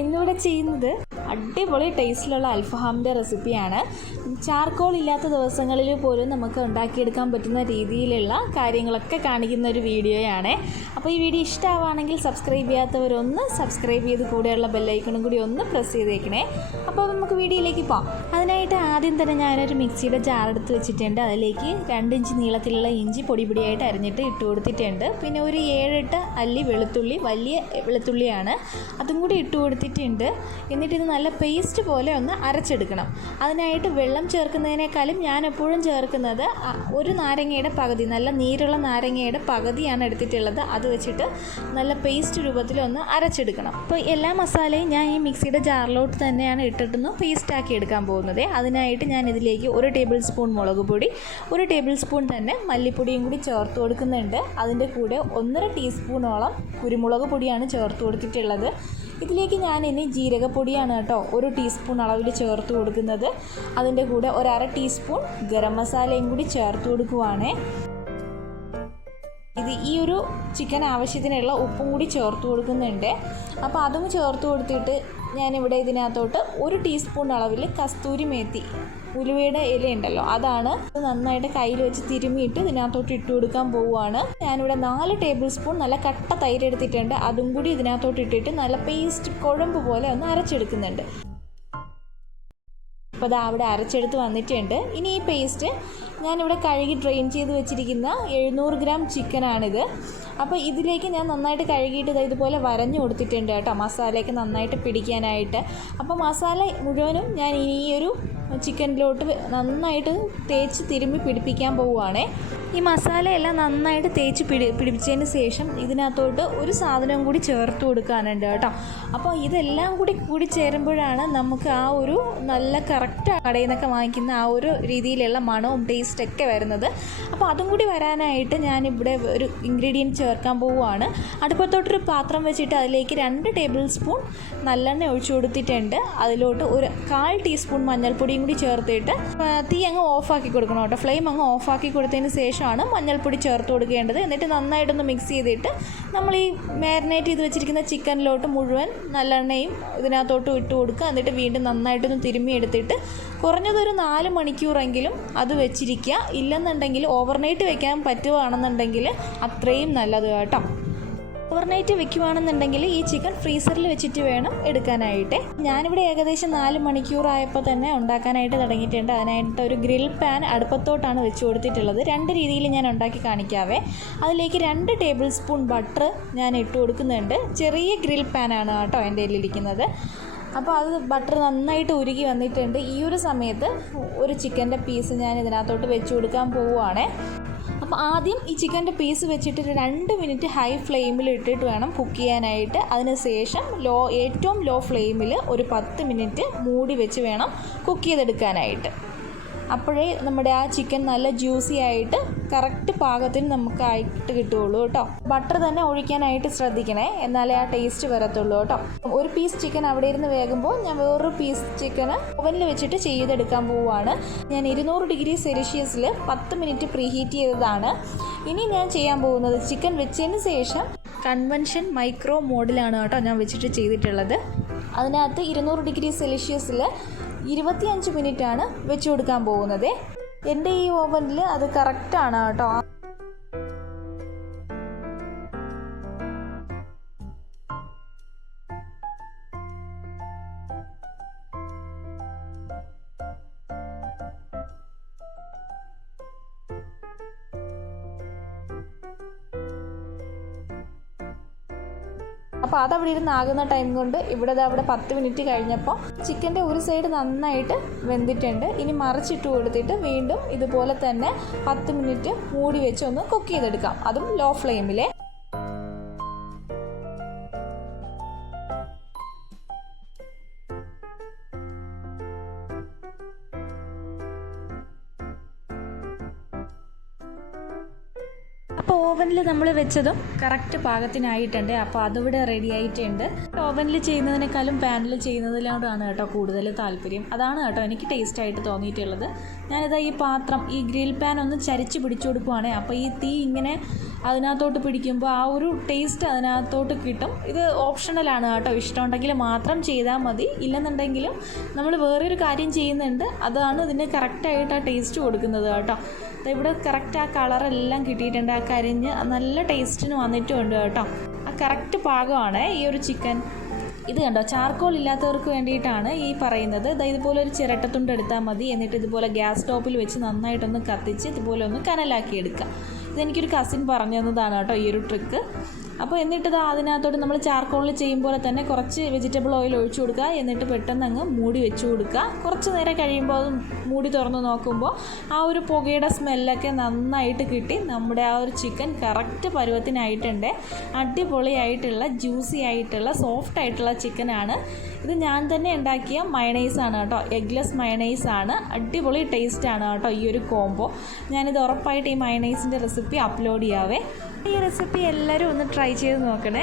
ഇന്നിവിടെ ചെയ്യുന്നത് അടിപൊളി ടേസ്റ്റിലുള്ള അൽഫഹാമിൻ്റെ റെസിപ്പിയാണ്. ചാർക്കോൾ ഇല്ലാത്ത ദിവസങ്ങളിൽ പോലും നമുക്ക് ഉണ്ടാക്കിയെടുക്കാൻ പറ്റുന്ന രീതിയിലുള്ള കാര്യങ്ങളൊക്കെ കാണിക്കുന്ന ഒരു വീഡിയോയാണ്. അപ്പോൾ ഈ വീഡിയോ ഇഷ്ടമാവുകയാണെങ്കിൽ സബ്സ്ക്രൈബ് ചെയ്യാത്തവരൊന്ന് സബ്സ്ക്രൈബ് ചെയ്ത് കൂടെയുള്ള ബെല്ലൈക്കണും കൂടി ഒന്ന് പ്രസ് ചെയ്തേക്കണേ. അപ്പോൾ നമുക്ക് വീഡിയോയിലേക്ക് പോകാം. അതിനായിട്ട് ആദ്യം തന്നെ ഞാനൊരു മിക്സിയുടെ ജാർ എടുത്ത് വെച്ചിട്ടുണ്ട്. അതിലേക്ക് 2 ഇഞ്ച് നീളത്തിലുള്ള ഇഞ്ചി പൊടിയായിട്ട് അരിഞ്ഞിട്ട് ഇട്ട് കൊടുത്തിട്ടുണ്ട്. പിന്നെ ഒരു 7-8 അല്ലി വെളുത്തുള്ളി, വലിയ വെളുത്തുള്ളിയാണ്, അതും കൂടി ഇട്ട് കൊടുത്തിട്ടുണ്ട്. എന്നിട്ട് ഇത് നല്ല പേസ്റ്റ് പോലെ ഒന്ന് അരച്ചെടുക്കണം. അതിനായിട്ട് വെള്ളം ചേർക്കുന്നതിനേക്കാളും ഞാൻ എപ്പോഴും ചേർക്കുന്നത് ഒരു നാരങ്ങയുടെ പകുതി, നല്ല നീരുള്ള നാരങ്ങയുടെ പകുതിയാണ് എടുത്തിട്ടുള്ളത്. അത് വെച്ചിട്ട് നല്ല പേസ്റ്റ് രൂപത്തിൽ ഒന്ന് അരച്ചെടുക്കണം. അപ്പോൾ എല്ലാ മസാലയും ഞാൻ ഈ മിക്സിയുടെ ജാറിലോട്ട് തന്നെയാണ് ഇട്ടിട്ടൊന്ന് പേസ്റ്റാക്കി എടുക്കാൻ പോകുന്നത്. അതിനായിട്ട് ഞാൻ ഇതിലേക്ക് 1 ടേബിൾ സ്പൂൺ മുളക് പൊടി, 1 ടേബിൾ സ്പൂൺ തന്നെ മല്ലിപ്പൊടിയും കൂടി ചേർത്ത് കൊടുക്കുന്നുണ്ട്. അതിൻ്റെ കൂടെ 1.5 ടീസ്പൂണോളം കുരുമുളക് പൊടിയാണ് ചേർത്ത് കൊടുത്തിട്ടുള്ളത്. ഇതിലേക്ക് ഞാൻ ഇനി ജീരകപ്പൊടിയാണ് കേട്ടോ 1 ടീസ്പൂൺ അളവിൽ ചേർത്ത് കൊടുക്കുന്നത്. അതിൻ്റെ കൂടെ 1/2 ടീസ്പൂൺ ഗരം മസാലയും കൂടി ചേർത്ത് കൊടുക്കുവാണ്. ഈ ഒരു ചിക്കൻ ആവശ്യത്തിനുള്ള ഉപ്പും കൂടി ചേർത്ത് കൊടുക്കുന്നുണ്ട്. അപ്പോൾ അതും ചേർത്ത് കൊടുത്തിട്ട് ഞാനിവിടെ ഇതിനകത്തോട്ട് 1 ടീസ്പൂൺ അളവിൽ കസ്തൂരി മേത്തി, ഉലുവയുടെ ഇല ഉണ്ടല്ലോ, അതാണ് നന്നായിട്ട് കയ്യിൽ വെച്ച് തിരുമിയിട്ട് ഇതിനകത്തോട്ട് ഇട്ട് കൊടുക്കാൻ പോവുകയാണ്. ഞാനിവിടെ 4 ടേബിൾ സ്പൂൺ നല്ല കട്ട തൈര് എടുത്തിട്ടുണ്ട്. അതും കൂടി ഇതിനകത്തോട്ട് ഇട്ടിട്ട് നല്ല പേസ്റ്റ് കുഴമ്പ് പോലെ ഒന്ന് അരച്ചെടുക്കുന്നുണ്ട്. അപ്പോൾ അത് അവിടെ അരച്ചെടുത്ത് വന്നിട്ടുണ്ട്. ഇനി ഈ പേസ്റ്റ് ഞാനിവിടെ കഴുകി ഡ്രെയിൻ ചെയ്ത് വെച്ചിരിക്കുന്ന 700 ഗ്രാം ചിക്കനാണിത്. അപ്പോൾ ഇതിലേക്ക് ഞാൻ നന്നായിട്ട് കഴുകിയിട്ട് ഇതുപോലെ വരഞ്ഞു കൊടുത്തിട്ടുണ്ട് കേട്ടോ, മസാലയൊക്കെ നന്നായിട്ട് പിടിക്കാനായിട്ട്. അപ്പോൾ മസാല മുഴുവനും ഞാൻ ഈ ഒരു ചിക്കനിലോട്ട് നന്നായിട്ട് തേച്ച് തിരുമ്മി പിടിപ്പിക്കാൻ പോവുകയാണേ. ഈ മസാലയെല്ലാം നന്നായിട്ട് തേച്ച് പിടിപ്പിച്ചതിന് ശേഷം ഇതിനകത്തോട്ട് ഒരു സാധനവും കൂടി ചേർത്ത് കൊടുക്കാനുണ്ട് കേട്ടോ. അപ്പോൾ ഇതെല്ലാം കൂടി ചേരുമ്പോഴാണ് നമുക്ക് ആ ഒരു നല്ല കറക്റ്റ് കടയിൽ നിന്നൊക്കെ വാങ്ങിക്കുന്ന ആ ഒരു രീതിയിലുള്ള മണവും ടേസ്റ്റൊക്കെ വരുന്നത്. അപ്പോൾ അതും കൂടി വരാനായിട്ട് ഞാനിവിടെ ഒരു ഇൻഗ്രീഡിയൻറ്റ് ചേർക്കാൻ പോവുകയാണ്. അടുപ്പത്തോട്ടൊരു പാത്രം വെച്ചിട്ട് അതിലേക്ക് 2 ടേബിൾ സ്പൂൺ നല്ലെണ്ണ ഒഴിച്ചു കൊടുത്തിട്ടുണ്ട്. അതിലോട്ട് 1/4 ടീസ്പൂൺ മഞ്ഞൾപ്പൊടിയും കൂടി ചേർത്തിട്ട് തീ അങ്ങ് ഓഫാക്കി കൊടുക്കണം കേട്ടോ. ഫ്ലെയിം അങ്ങ് ഓഫാക്കി കൊടുത്തതിന് ശേഷമാണ് മഞ്ഞൾപ്പൊടി ചേർത്ത് കൊടുക്കേണ്ടത്. എന്നിട്ട് നന്നായിട്ടൊന്ന് മിക്സ് ചെയ്തിട്ട് നമ്മൾ ഈ മാരിനേറ്റ് ചെയ്ത് വെച്ചിരിക്കുന്ന ചിക്കനിലോട്ട് മുഴുവൻ നല്ലെണ്ണയും ഇതിനകത്തോട്ട് ഇട്ട് കൊടുക്കുക. എന്നിട്ട് വീണ്ടും നന്നായിട്ടൊന്ന് തിരുമ്മി എടുത്തിട്ട് കുറഞ്ഞതൊരു 4 മണിക്കൂറെങ്കിലും അത് വെച്ചിരിക്കുക. ഇല്ലെന്നുണ്ടെങ്കിൽ ഓവർനൈറ്റ് വെക്കാൻ പറ്റുകയാണെന്നുണ്ടെങ്കിൽ അത്രയും നല്ലത് കേട്ടോ. ഓവർനൈറ്റ് വെക്കുകയാണെന്നുണ്ടെങ്കിൽ ഈ ചിക്കൻ ഫ്രീസറിൽ വെച്ചിട്ട് വേണം എടുക്കാനായിട്ട്. ഞാനിവിടെ ഏകദേശം 4 മണിക്കൂറായപ്പോൾ തന്നെ ഉണ്ടാക്കാനായിട്ട് തുടങ്ങിയിട്ടുണ്ട്. അതിനായിട്ട് ഒരു ഗ്രിൽ പാൻ അടുപ്പത്തോട്ടാണ് വെച്ച് കൊടുത്തിട്ടുള്ളത്. 2 രീതിയിൽ ഞാൻ ഉണ്ടാക്കി കാണിക്കാവേ. അതിലേക്ക് 2 ടേബിൾ സ്പൂൺ ബട്ടർ ഞാൻ ഇട്ട് കൊടുക്കുന്നുണ്ട്. ചെറിയ ഗ്രിൽ പാനാണ് കേട്ടോ എൻ്റെ കയ്യിലിരിക്കുന്നത്. അപ്പോൾ അത് ബട്ടർ നന്നായിട്ട് ഉരുകി വന്നിട്ടുണ്ട്. ഈ ഒരു സമയത്ത് ഒരു ചിക്കൻ്റെ പീസ് ഞാൻ ഇതിനകത്തോട്ട് വെച്ച് കൊടുക്കാൻ പോവുകയാണേ. അപ്പോൾ ആദ്യം ഈ ചിക്കൻ്റെ പീസ് വെച്ചിട്ട് 2 മിനിറ്റ് ഹൈ ഫ്ലെയിമിൽ ഇട്ടിട്ട് വേണം കുക്ക് ചെയ്യാനായിട്ട്. അതിനുശേഷം ഏറ്റവും ലോ ഫ്ലെയിമിൽ ഒരു 10 മിനിറ്റ് മൂടി വെച്ച് വേണം കുക്ക് ചെയ്തെടുക്കാനായിട്ട്. അപ്പോഴേ നമ്മുടെ ആ ചിക്കൻ നല്ല ജ്യൂസി ആയിട്ട് കറക്റ്റ് പാകത്തിന് നമുക്കായിട്ട് കിട്ടുകയുള്ളൂ കേട്ടോ. ബട്ടർ തന്നെ ഒഴിക്കാനായിട്ട് ശ്രദ്ധിക്കണേ, എന്നാലേ ആ ടേസ്റ്റ് വരത്തുള്ളൂ കേട്ടോ. ഒരു പീസ് ചിക്കൻ അവിടെ ഇരുന്ന് വേകുമ്പോൾ ഞാൻ വേറൊരു പീസ് ചിക്കന് ഓവനിൽ വെച്ചിട്ട് ചെയ്തെടുക്കാൻ പോവുകയാണ്. ഞാൻ 200 ഡിഗ്രി സെൽഷ്യസിൽ 10 മിനിറ്റ് പ്രീഹീറ്റ് ചെയ്തതാണ്. ഇനി ഞാൻ ചെയ്യാൻ പോകുന്നത് ചിക്കൻ വെച്ചതിന് ശേഷം കൺവെൻഷൻ മൈക്രോ മോഡിലാണ് കേട്ടോ ഞാൻ വെച്ചിട്ട് ചെയ്തിട്ടുള്ളത്. അതിനകത്ത് 200 ഡിഗ്രി സെൽഷ്യസിൽ 25 മിനിറ്റാണ് വെച്ച് കൊടുക്കാൻ പോകുന്നത്. എൻ്റെ ഈ ഓവനിൽ അത് കറക്റ്റാണ് കേട്ടോ. അപ്പോൾ അതവിടെ ഇരുന്ന് ആകുന്ന ടൈം കൊണ്ട് ഇവിടെ 10 മിനിറ്റ് കഴിഞ്ഞപ്പോൾ ചിക്കൻ്റെ ഒരു സൈഡ് നന്നായിട്ട് വെന്തിട്ടുണ്ട്. ഇനി മറിച്ചിട്ട് കൊടുത്തിട്ട് വീണ്ടും ഇതുപോലെ തന്നെ 10 മിനിറ്റ് മൂടി വെച്ച് ഒന്ന് കുക്ക് ചെയ്തെടുക്കാം, അതും ലോ ഫ്ലെയിമിൽ. അപ്പോൾ ഓവൻ പാനിൽ നമ്മൾ വെച്ചതും കറക്റ്റ് പാകത്തിനായിട്ടുണ്ട്. അപ്പോൾ അതിവിടെ റെഡി ആയിട്ടുണ്ട്. ഓവനിൽ ചെയ്യുന്നതിനേക്കാളും പാനിൽ ചെയ്യുന്നതിനോടാണ് കേട്ടോ കൂടുതൽ താല്പര്യം. അതാണ് കേട്ടോ എനിക്ക് ടേസ്റ്റായിട്ട് തോന്നിയിട്ടുള്ളത്. ഞാനിതാ ഈ പാത്രം, ഈ ഗ്രിൽ പാൻ ഒന്ന് ചരിച്ച് പിടിച്ചു കൊടുക്കുവാണ്. അപ്പോൾ ഈ തീ ഇങ്ങനെ അതിനകത്തോട്ട് പിടിക്കുമ്പോൾ ആ ഒരു ടേസ്റ്റ് അതിനകത്തോട്ട് കിട്ടും. ഇത് ഓപ്ഷണലാണ് കേട്ടോ, ഇഷ്ടമുണ്ടെങ്കിൽ മാത്രം ചെയ്താൽ മതി. ഇല്ലെന്നുണ്ടെങ്കിലും നമ്മൾ വേറൊരു കാര്യം ചെയ്യുന്നുണ്ട്, അതാണ് ഇതിന് കറക്റ്റായിട്ട് ആ ടേസ്റ്റ് കൊടുക്കുന്നത് കേട്ടോ. ഇവിടെ കറക്റ്റ് ആ കളറെല്ലാം കിട്ടിയിട്ടുണ്ട്. ആ കരിഞ്ഞ് നല്ല ടേസ്റ്റിന് വന്നിട്ടുമുണ്ട് കേട്ടോ. ആ കറക്റ്റ് പാകമാണ് ഈ ഒരു ചിക്കൻ. ഇത് കണ്ടോ, ചാർക്കോൾ ഇല്ലാത്തവർക്ക് വേണ്ടിയിട്ടാണ് ഈ പറയുന്നത്. ഇതുപോലെ ഒരു ചിരട്ടത്തുണ്ട് എടുത്താൽ മതി. എന്നിട്ട് ഇതുപോലെ ഗ്യാസ് സ്റ്റോപ്പിൽ വെച്ച് നന്നായിട്ടൊന്ന് കത്തിച്ച് ഇതുപോലെ ഒന്ന് കനലാക്കി എടുക്കുക. ഇതെനിക്കൊരു കസിൻ പറഞ്ഞു തന്നതാണ് കേട്ടോ ഈ ഒരു ട്രിക്ക്. അപ്പോൾ എന്നിട്ട് അതിനകത്തോട്ട് നമ്മൾ ചാർക്കോളിൽ ചെയ്യും പോലെ തന്നെ കുറച്ച് വെജിറ്റബിൾ ഓയിൽ ഒഴിച്ചു കൊടുക്കുക. എന്നിട്ട് പെട്ടെന്ന് അങ്ങ് മൂടി വെച്ച് കൊടുക്കുക. കുറച്ച് നേരം കഴിയുമ്പോൾ അത് മൂടി തുറന്ന് നോക്കുമ്പോൾ ആ ഒരു പുകയുടെ സ്മെല്ലൊക്കെ നന്നായിട്ട് കിട്ടി. നമ്മുടെ ആ ഒരു ചിക്കൻ കറക്റ്റ് പരുവത്തിനായിട്ടുണ്ട്. അടിപൊളിയായിട്ടുള്ള ജ്യൂസി ആയിട്ടുള്ള സോഫ്റ്റ് ആയിട്ടുള്ള ചിക്കനാണ്. ഇത് ഞാൻ തന്നെ ഉണ്ടാക്കിയ മയണൈസാണ് കേട്ടോ, എഗ്ലെസ് മയണൈസാണ്. അടിപൊളി ടേസ്റ്റാണ് കേട്ടോ ഈ ഒരു കോംബോ. ഞാനിത് ഉറപ്പായിട്ട് ഈ മയണൈസിൻ്റെ റെസിപ്പി അപ്ലോഡ് ചെയ്യാവേ. ഈ റെസിപ്പി എല്ലാവരും ഒന്ന് ട്രൈ ചെയ്ത് നോക്കണേ.